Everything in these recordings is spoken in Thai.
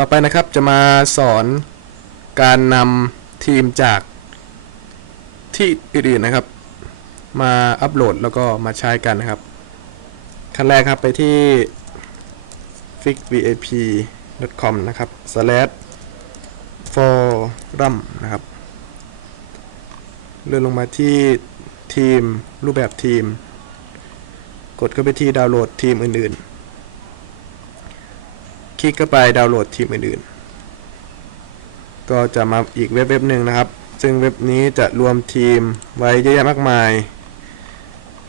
ต่อไปนะครับจะมาสอนการนำทีมจากที่อื่นๆนะครับ มาอัปโหลดแล้วก็มาใช้กันนะครับ ขั้นแรกครับไปที่ fixvip.com นะครับ slash forum นะครับ เลื่อนลงมาที่ทีมรูปแบบทีม กดเข้าไปที่ดาวน์โหลดทีมอื่นๆ คลิกเข้าไปดาวน์โหลดทีมอื่นๆ ก็จะมาอีกเว็บเว็บหนึ่งนะครับ ซึ่งเว็บนี้จะรวมทีมไว้เยอะแยะมากมาย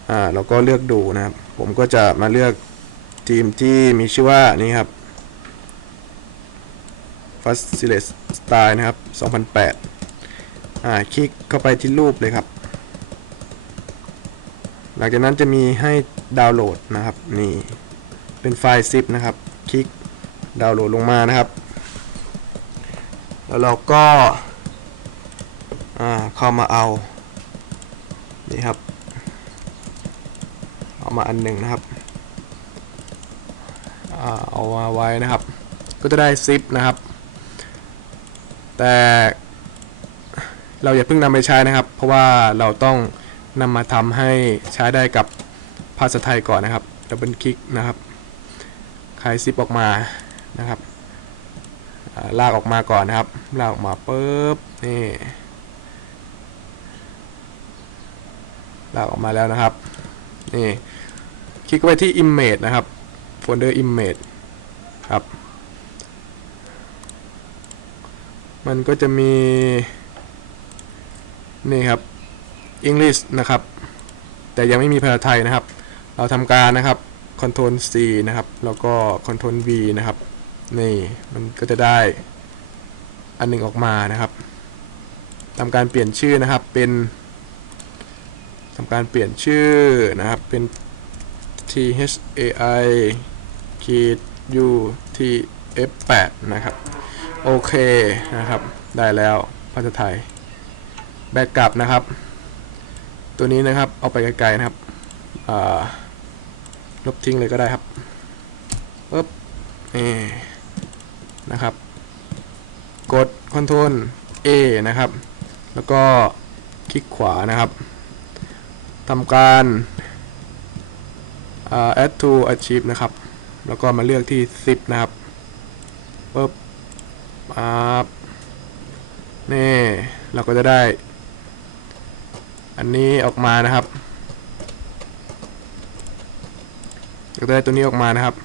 อ่าเราก็เลือกดูนะครับ ผมก็จะมาเลือกทีมที่มีชื่อว่านี่ครับ f a c i l i t Style นะครับ 2008 อ่า คลิกเข้าไปที่รูปเลยครับ หลังจากนั้นจะมีให้ดาวน์โหลดนะครับ นี่ เป็นไฟล์ zip นะครับ คลิก ดาวน์โหลดลงมานะครับ แล้วเราก็าเข้ามาเอา นี่ครับ เอามาอันหนึ่งนะครับเอามาไว้นะครับ ก็จะได้ซิปนะครับ แต่เราอย่าเพิ่งนำไปใช้นะครับ เพราะว่าเราต้องนำมาทำให้ใช้ได้กับภาษาไทยก่อนนะครับดับเบิลคลิกนะครับคลายซิปออกมา นะครับลากออกมาก่อนนะครับ ลากออกมาปุ๊บนี่ลากออกมาแล้วนะครับนี่คลิกไปที่ image นะครับโฟลเดอร์ image ครับ มันก็จะมี นี่ครับ English นะครับ แต่ยังไม่มีภาษาไทยนะครับ เราทำการนะครับ Ctrl C นะครับ แล้วก็ Ctrl V นะครับ นี่มันก็จะได้อันหนึ่งออกมานะครับทำการเปลี่ยนชื่อนะครับเป็นทำการเปลี่ยนชื่อนะครับเป็น T H A I ขีด U T F 8 นะครับ โอเคนะครับ ได้แล้วภาษาไทย แบกกลับนะครับ ตัวนี้นะครับเอาไปไกลๆนะครับลบทิ้งเลยก็ได้ครับปึ๊บนี่ นะครับ กด Ctrl A นะครับ แล้วก็คลิกขวานะครับทำการ add to archive นะครับ แล้วก็มาเลือกที่ zip นะครับปึ๊บปั๊บนี่เราก็จะได้ อันนี้ออกมานะครับเราจะได้ตัวนี้ออกมานะครับ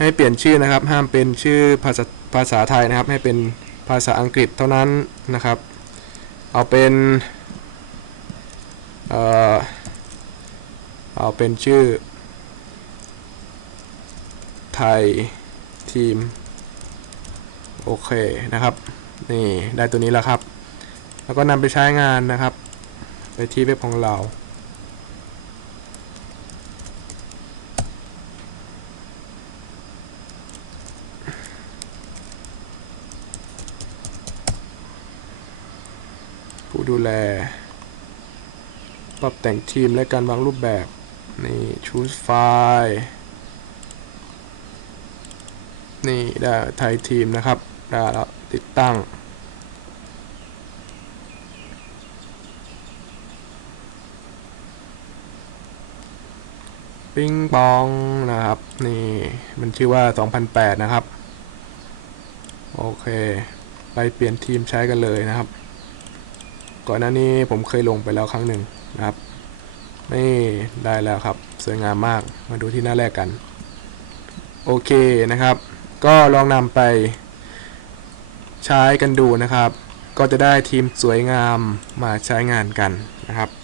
ให้เปลี่ยนชื่อนะครับ ห้ามเป็นชื่อภาษาภาษาไทยนะครับ ให้เป็นภาษาอังกฤษเท่านั้นนะครับ เอาเป็นเอ่อเอาเป็นชื่อ ไทยทีม โอเคนะครับ นี่ได้ตัวนี้แล้วครับ แล้วก็นำไปใช้งานนะครับ ไปที่เว็บของเรา ผู้ดูแล ปรับแต่งทีมและการวางรูปแบบ นี่ choose file นี่ได้ไทยทีมนะครับ ได้แล้ว ติดตั้ง ปิ้งปองนะครับ นี่มันชื่อว่า 2008 นะครับ โอเค ไปเปลี่ยนทีมใช้กันเลยนะครับ ก่อนหน้านี้ผมเคยลงไปแล้วครั้งหนึ่งนะครับ นี่ได้แล้วครับ สวยงามมาก มาดูที่หน้าแรกกัน โอเคนะครับ ก็ลองนำไปใช้กันดูนะครับ ก็จะได้ทีมสวยงามมาใช้งานกันนะครับ